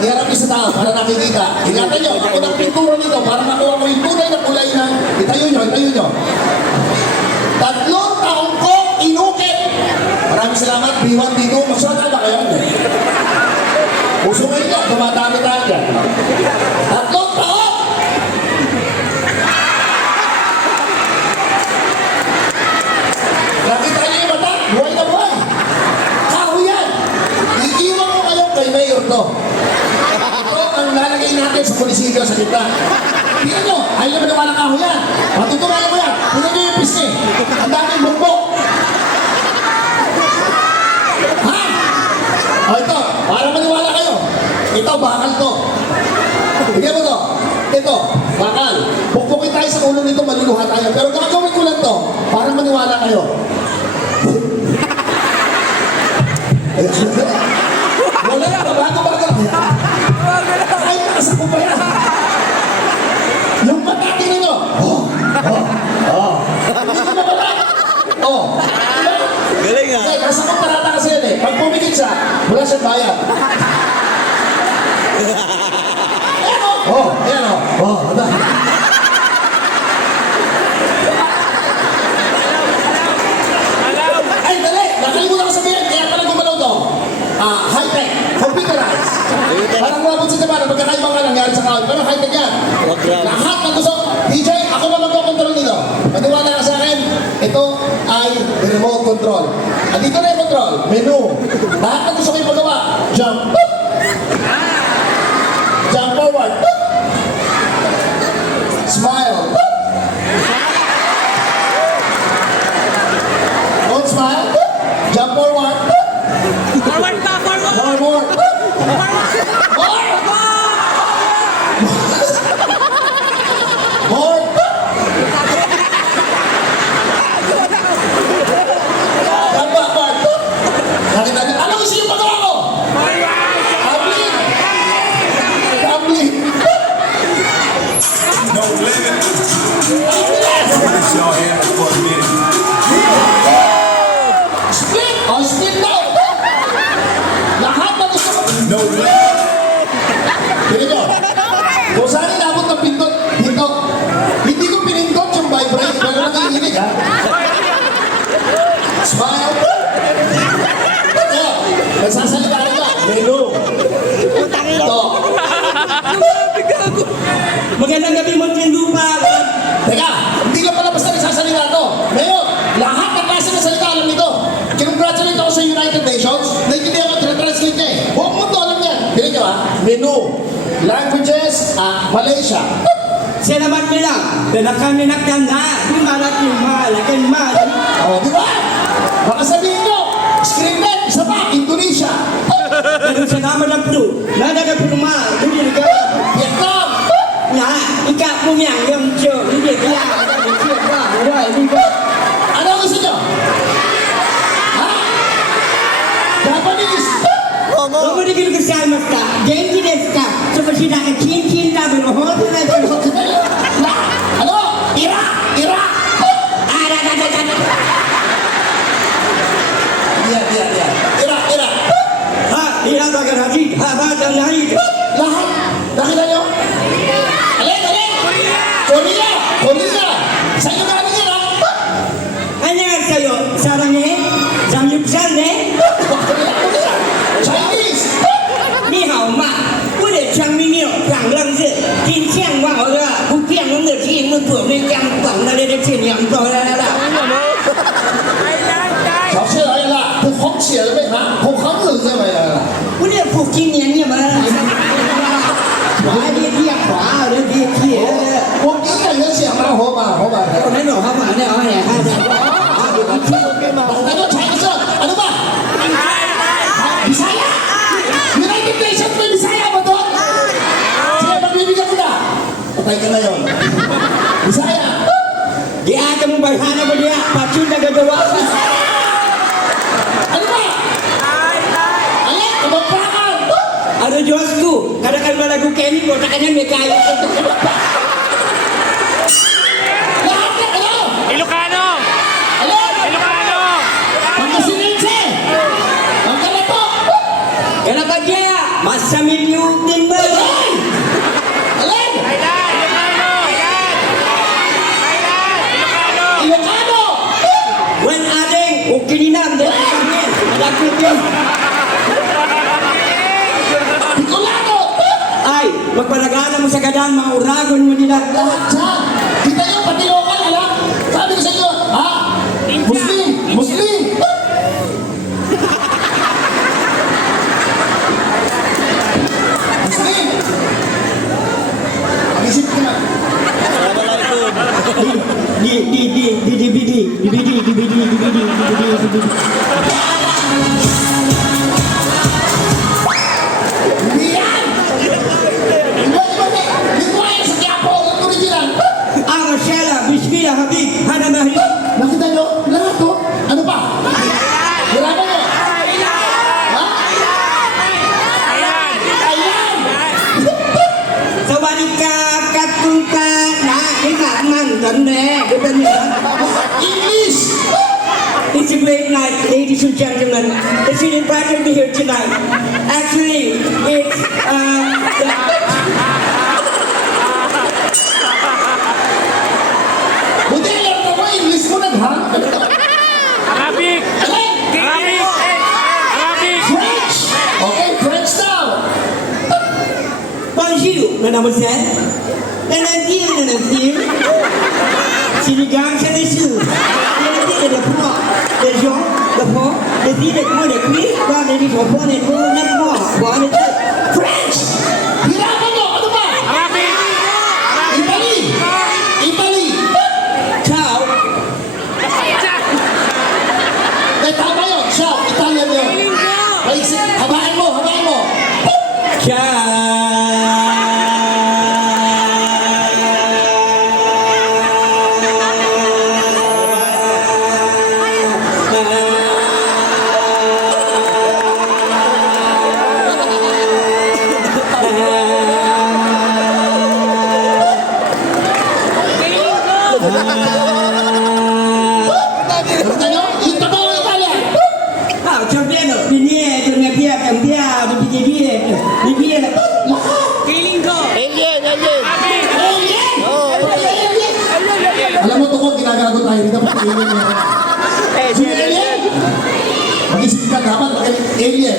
iharap niyo sa tao para nakikita. Ingatan niyo, ako ng pintura nito para makuha ko yung tunay na kulay ng... Itayo niyo, itayo niyo. 3 taong ko inukit. Maraming salamat, B1, B2. Masyadal ba kayo? Puso ngayon niya, tumatami tayo dyan. 3 taon! Nakita niyo yung mata? Buhay na buhay. Kahoy yan. Iiwan ko kayo kay Mayor to. Ito ang lalagay natin sa munisipyo sa gitna. Tingnan nyo, ayaw naman naman ang kahoy yan. Matutunayan ko yan. Tingnan nyo yung pisngi. Ang daming bumbok. Ha? O ito, para maniwala kayo. Ito, bakal to. Tingnan mo to. Ito, bakal. Bukbukin tayo sa ulo nito, maluluha tayo. Pero gagawin ko lang to, para maniwala kayo. Wala na, bago-bago lang. Ay, nasa ko pa yan. Yung patati nyo. Hindi ko mawala. Galing nga. Okay, nasa kong parata kasi yan eh. Pag pumikit siya, wala siyang bayan. Ayan o. Ay, dali. Nakalimutan ko sabihin. Kaya pala gumalaw to. High-tech. Computerized. Parang wabot sa diba na magkakaibang ka nangyari sa kahoy. Pero high-tech yan. Lahat ng gusto. DJ, ako na magkakontrol nito. Maniwala ka sa akin. Ito ay remote control. At dito na yung control. Menu. Lahat ng gusto ko yung paggawa. Jump. Jump forward. Smile. Don't smile. Jump forward. Forward pa, forward! More, more. More. Come backward. Nakita niyo. Ano gusto yung pagawa ko? Tumbling. Tumbling. No limit. Put your hand up for a minute. Split. Oh, split daw. Lahat na gusto ko. No limit. Tingnan nyo. Kung saan inabot ng pindot, hintok. Hindi ko pinindot yung vibrate, pero nanginginig ha. Smile. Ito. Nagsasalita rin ka. Menu. Ito. Magandang gabi mo, Lupa. Teka, hindi lang pala basta nagsasalita ito. Ngayon, lahat ng klase ng salita alam nito. Kinongratulate ako sa United Nations. Naintindihan ko, translate niya eh. Huwag mo ito, alam niya. Tingnan nyo ha. Menu. Languages, Malaysia. Selamat bilang, dan kami nak tanda, di mana malakan mal. O, di ba? Baka sabihin nyo, scripted, isa pa, Indonesia. Dan selamat na pru, nada na pru mal, di ka. Vietnam. Na, ika punya yang jo, di dia. Di ka. Ano gusto nyo? Ha? Japanese. Kamu di kiri kesal masta, genji desu ka. Seperti nak cincin tak berhubung dengan Ano? Iraq. Iraq. ada. Iya. Iraq. Ha, ira bagan haji, ha bagan haji. Lahat. Nakita nyo? Alin. Korea. Sa inyo galing yan ha? Annyeong sayo, sarangnya, samyuksal ne. Korea. Chinese. 你好嘛，我的长命牛长浪子，金枪王我的不变我的金木土那江广那里的金阳多来了。小谢来了，不红血了没哈？不红是这么来了。我的不今年你们，华的变华的变铁，我今日有想嘛好嘛。我们老好嘛的好嘞，还是那就踩个这，ano ba? Bisaya! United Nations may Bisaya ba doon? Sige, magbibigyan ko na. Patay ka na yun. Bisaya! di ada mo bayhana ba dia, pacun na gagawa. Ano ba? Ayan, kabagpakan! Ano Diyos ko, kadang-kadang malago Kenny mo, takanya may kaya. Lahat na kayo! Ilocano! Ayan! Ilocano! Pangasininse! Pangkalato! Kenapa dia? Masamit yung timber. Alin? Ilocano! When ading, okay din na. Hindi na kami. Malapit yun. Bicolano! Ay, magpalagana mo sa gadan, mga uragon mo nila. Lahat dyan! Kita nyo, pati local, alam? Sabi ko sa inyo, ha? Muslim! Muslim! Muslim! Mag-isip ko na. Hindi yan! Iba-iba na! Dito kayo sa Quiapo, ang original! Ang Shela, Bismillah, Habib, Hananahi. Nakita nyo? Lahat to? Ano pa? Hirapan nyo? Ha? Ayan! Sa walika, katungka, na, ika, man, tanda, kita niya. English! It's a great night, ladies and gentlemen. It's really pleasure to be here tonight. Actually, it's, Buti alam mo, English mo nagharap ka nito. Arabic! Alin? Arabic! Arabic! French! Okay, French now! Bonjour, mademoiselle. Nanantir. Sinigang sa lesu. Nanantir de point. De gens, de point, de vie, de point, de cuir. Dans les livres, point, de point, de point. Point, de point. French! Hirapan nyo! Ano ba? Arabic! Italy! Italy! Ciao. Eh, tama yun. Siya, Italian yun. Maiksi, habaan mo, habaan mo. Nakita nyo? Yung totoong Italian. Ah, champion. Pinye, tumepia, kampia, bibigye, bibigye. Lahat! Alien! Alien! Alien! Alam mo, tukod, ginagago tayo. Hindi dapat alien mo. Sino alien? Mag-isip ka dapat, alien.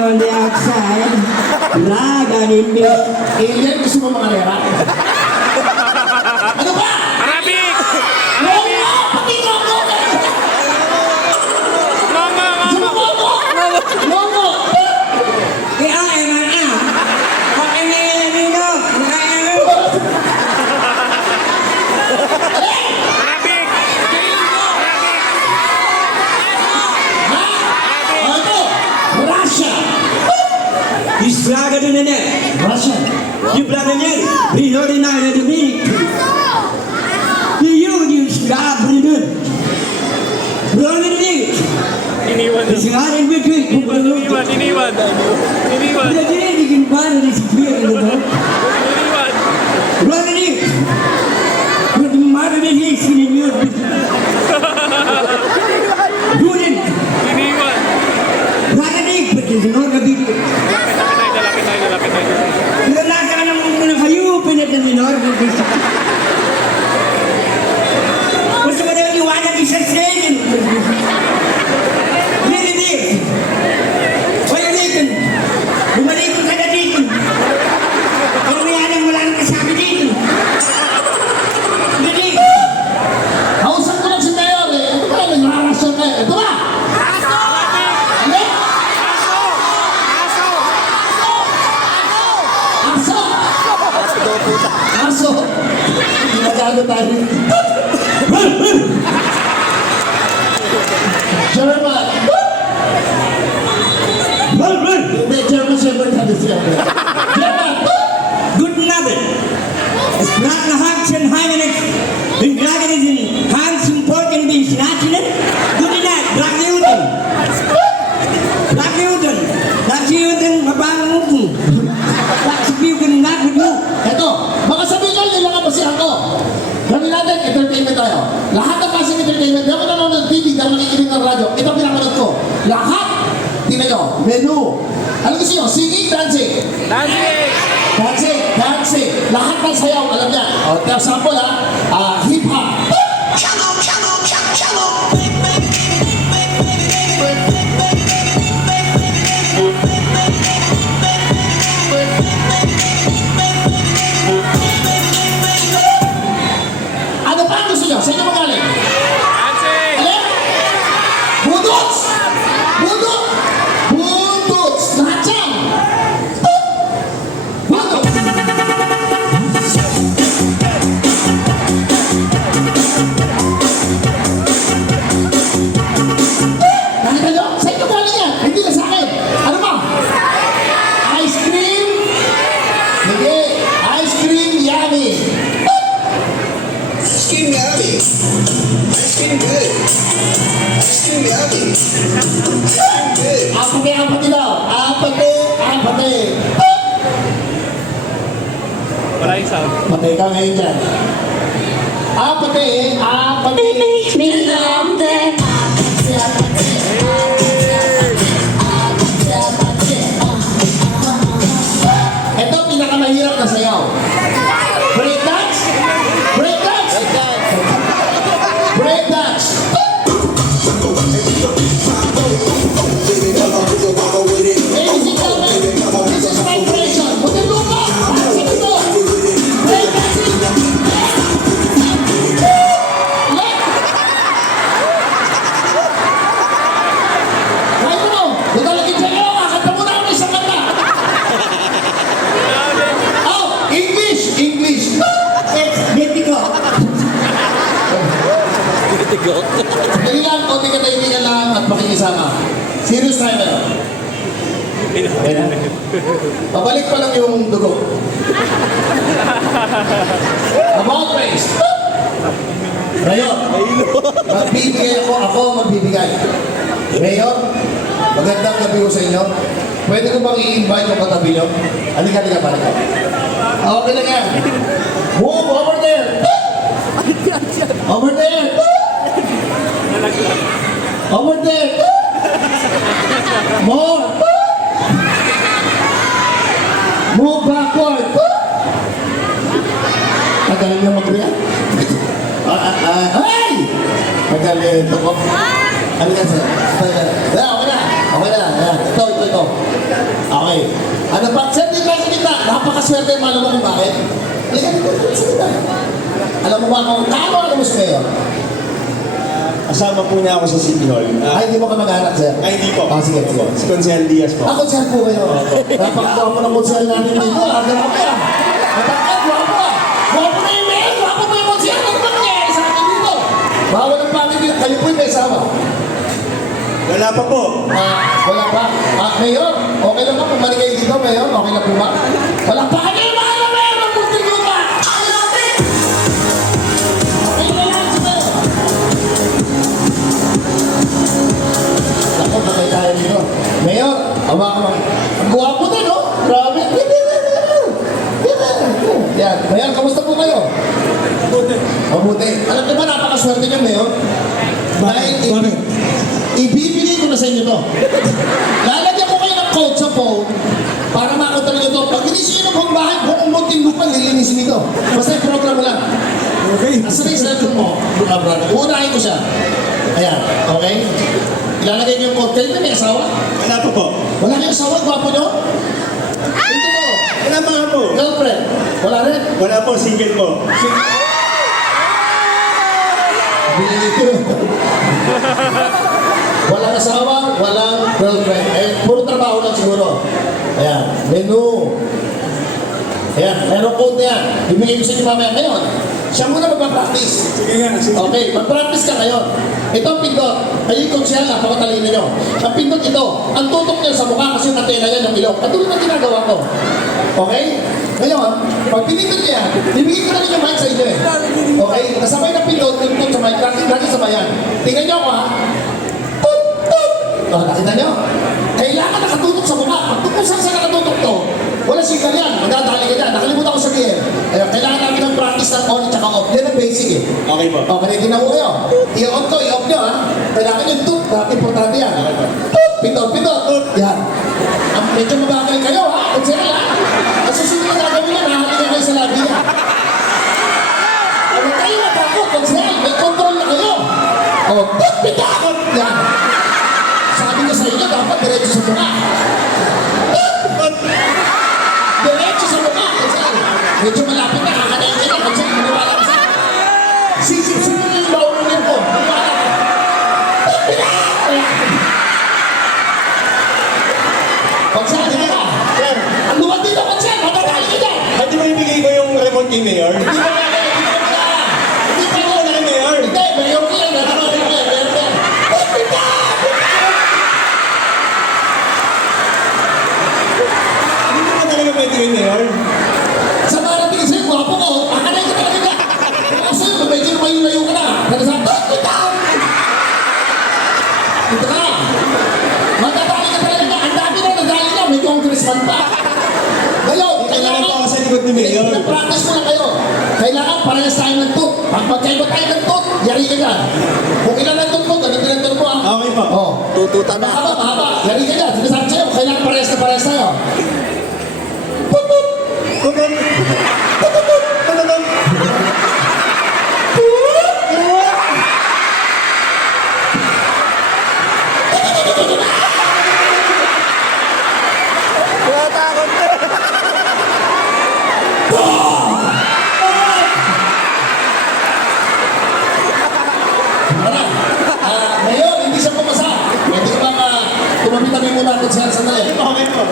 On the outside, Alien, gusto mo makalera? Ano ba? Arabic! Nongo! Pati nongo! Gusto mo nongo? Nongo! Arabic! Ha? O ito, Russia! Islaga din na niya. Russia. Yung brother niya, rinori na na Dominic. Yung islaga din na. Brother niya. Iniwan na. Islaga din na. Iniwan! Brother niya, naging bala na si Pierre. Iniwan! Brother niya. Brother niya, sinanyor. Brother niya. Iniwan! Brother niya, pati sinor na video. Lapit tayo. Nalaka ka ng hayo, pinatan ni Nor. Gusto mo daw iwanag isang segen. Really deep. Why are you bumalik ka na dito. Kung may alam wala nang kasabi dito. Hindi. Kausap ko lang si Mayor eh. Ito ba? Nagrarasyon kayo. Ito ba? Ano? Aso! Aso! Ginagago tayo. German! Hindi, German Shepherd natin siya. German! Good Naben. Es brat na Hansen Heimenek. Bin Gragen in Hansen Porken bin Schnatchen. Good night. Black Newton. Black Newton. entertainment, di ako nanonood ng TV, di ako nakikinig ng radyo. Ito pinapanood ko. Lahat, tingnan nyo, menu. Ano gusto nyo? Singing, dancing. Dancing! Dancing. Lahat ng sayaw, alam niya. O, for example hip-hop. Ano pa ang gusto nyo? Sa inyo magaling? Dancing! Alin? Budots! Budot! Budots! Lahat yan! Budots! Nakita nyo? Sa inyo galing yan! Hindi na sa akin! Ano ba? Ice cream? Hindi! Ice cream yummy! Ice cream yummy. Ice cream good. Ice cream yummy. Ice cream good. Apate daw! Apate! Wala yung sound. Patay ka ngayon dyan. Apate! Me love that. Ito pinakamahirap na sayaw. Break dance? Break dance? Break dance. Ladies and gentlemen, this is my creation. Muntinlupa! Para sa ito. Break dancing. Let. Right mo. Dito lagi dyan nyo. Kakanta mo na ang isang kanta. Oh, English. Dali lang, konti katahimikan lang at pakikisama. Serious timer. Okay na? Pabalik pa lang yung dugo. About face. Mayor, magbibigay ako magbibigay. Mayor, magandang gabi ko sa inyo. Pwede ko bang i-invite yung katabi nyo? Halika, balik ka. Okay lang yan. Move over there. Over there. Over there. More. Move backward. Magaling niya mag-react. Hey! Magaling ito ko. Ano ka sir? Okay na. Ayan. Ito. Okay. Ano pa? Sir, dito sa kita. Napakaswerte yung alam mo kung bakit. Dito sa kita. Alam mo ba kung ano mo si Mayor? Kasama po niya ako sa City Hall. Ay, hindi mo ka mag-anak, sir? Ay, hindi po. Sige. Si Consel Diaz po. Ako, sir po kayo. Napakagawa mo ng konsel namin dito. Aga ako yan. Matangkad, guwapo. Guwapo na yung mayor. Guwapo na yung konsel. Ano ba nangyayari sa akin dito? Bawal ang pangit dito. Kayo po yung may asawa. Wala pa po. Wala pa. Mayor, okay lang ba kung mali kayo dito, Mayor? Okay lang po ba? Wala pa kayo yung mga Mayor ng Muntinlupa! I love it! Okay na lang si Mayor. Ako, patay tayo dito. Mayor, hawakan mo. Ang guwapo din, no? Grabe. Yan. Mayor, kamusta po kayo? Mabuti. Alam niyo ba, napakaswerte niyo, Mayor? Dahil ibibigay ko na sa inyo to. Lalagyan ko kayo ng code sa phone para makita nyo to. Pag inisip nyo ng bahay, buong Muntinlupa, nilinisin nito. Basta yung program mo lang. Okay. Asa na yung cellphone mo, brother? Uunahin ko siya. Ayan, okay? Ilalagay nyo yung code. Kayo ba may asawa? Wala pa po. Wala kayong asawa? Gwapo nyo? Ito po. Wala pa nga po. Girlfriend? Wala rin? Wala po, single po. Walang asawa, walang girlfriend. Puro trabaho lang siguro. Ayan, menu. Ayan, meron code na yan. Ibigay ko sa inyo mamaya. Ngayon, siya muna magpa-practice. Sige nga, sige. Okay, mag-practice ka ngayon. Ito ang pindot. Kayo yung konsyal, napakatalino nyo. Ang pindot ito, ang tutok niya sa mukha kasi yung antena yan, yung ilong. Patuloy na ginagawa ko. Okay? Ngayon, pag pinindot niya, ibigay ko na rin yung mic sa inyo eh. Okay? Kasabay na pindot, pindot sa mic, lagi sabayan. Tingnan nyo ako ha. Tut, tut. Oh, nakita nyo? Kailangan nakatutok sa mukha. Pag kung saan nakatutok to, wala signal yan. Magdadali ka dyan. Nakalimutan ko sabihin. Kaya kailangan namin ng practice ng on at tsaka off. Yan ang basic eh. Okay po. O, kanina ko kayo. I-on ko, i-off nyo ha. Kailangan yung tooth, importante yan. Tooth, pindot. Yan. Medyo mabagal kayo ha. Kung sila ha. Ang susunod na gagawin yan, hahalika kayo sa labi yan. Huwag kayo matakot, kung sila, may control na kayo. O, tooth, pindot. Yan. Sabi ko sa inyo, dapat diretso sa mukha. Diretso sa mukha. Medyo malapit na, kakanayin ka na. Kung saan, maniwala ka sa sisip-sipin niyo yung baunin ko. Maniwala ka. Kung saan, di ba? Sir, Ang luwag dito, kung saan, matatali ka dyan. pwede mo ibigay ko yung remote kay Mayor? Hindi pa kaya, hindi pa kaya. Hindi pa Ano na kay Mayor? Hindi, mayor ko yan. Meron yan. Hindi mo talaga pwede kay Mayor? Sa marating sa'yo, gwapo ko. Kakanayin ka talaga dyan. Kasi, medyo lumayo-layo ka na. Nagsasabi, ito ka. Matatali ka talaga. Ang dami na nadali ka. May congressman pa. Ngayon, Kailangan pa ako sa likod ni Mayor. practice mo na kayo. Kailangan parehas tayo ng tooth. Pag magkaiba tayo ng tooth, yari ka dyan. Kung ilan ang tooth mo, ganun din ang tooth mo ah. Okay po. Oh. Tututan na. Mahaba. Yari ka dyan. Sinasabi sa'yo, kailangan parehas tayo. Put-put. Tugan. Tugan. Ano? Ngayon, hindi siya pumasa. Pwede ka bang tumami-tami muna ako sa sandali. Okay po.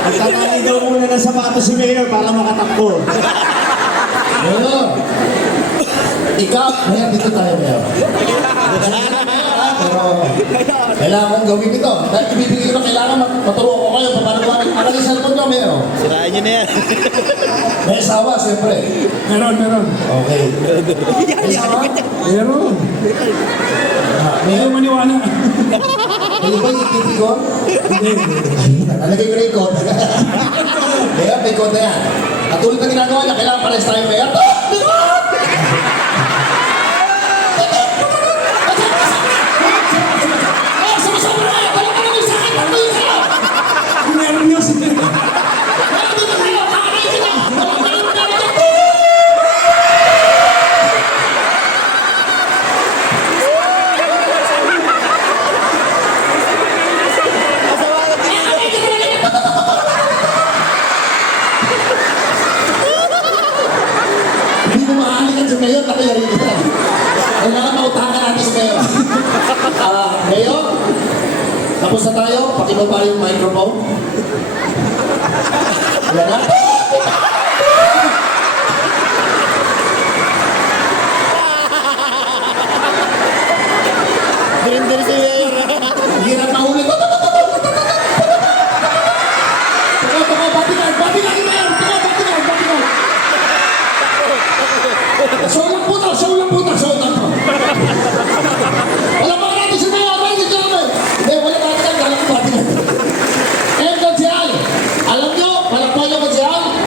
Magtatali daw muna ng sapatos si Mayor para makatakbo. Ngayon, ikaw, ngayon dito tayo ngayon. Pero, kailangan kong gawin ito. Dahil ibibigay ko, kailangan maturo ko kayo. Paano ba? Ano yung cellphone nyo, Mayor? Sirain niyo na yan. May asawa, siyempre. Meron. Okay. May asawa? Meron. Mayor, maniwala. Hindi ba yung titikon? Hindi. Nalagay ko na yung code. Mayor, may code na yan. At tulad na ginagawa niya, kailangan pares tayo, Mayor. Sumasama na kayo! Balik ka naman sa akin! Balik ka na! Meron music. Balik dito kayo! Kakanayin ka na! Balik ka naman na dito! Hindi ko mahalikan si Mayor, nakayari ko na. Kailangan mautakan natin si Mayor. Mayor, tapos na tayo, pakibaba yung microphone. Wala na? Din si Mayor. Hirap na ulit. Tuko, bodyguard, bodyguard, Mayor! Tuko, bodyguard! Show lang po to, show lang po to, show lang.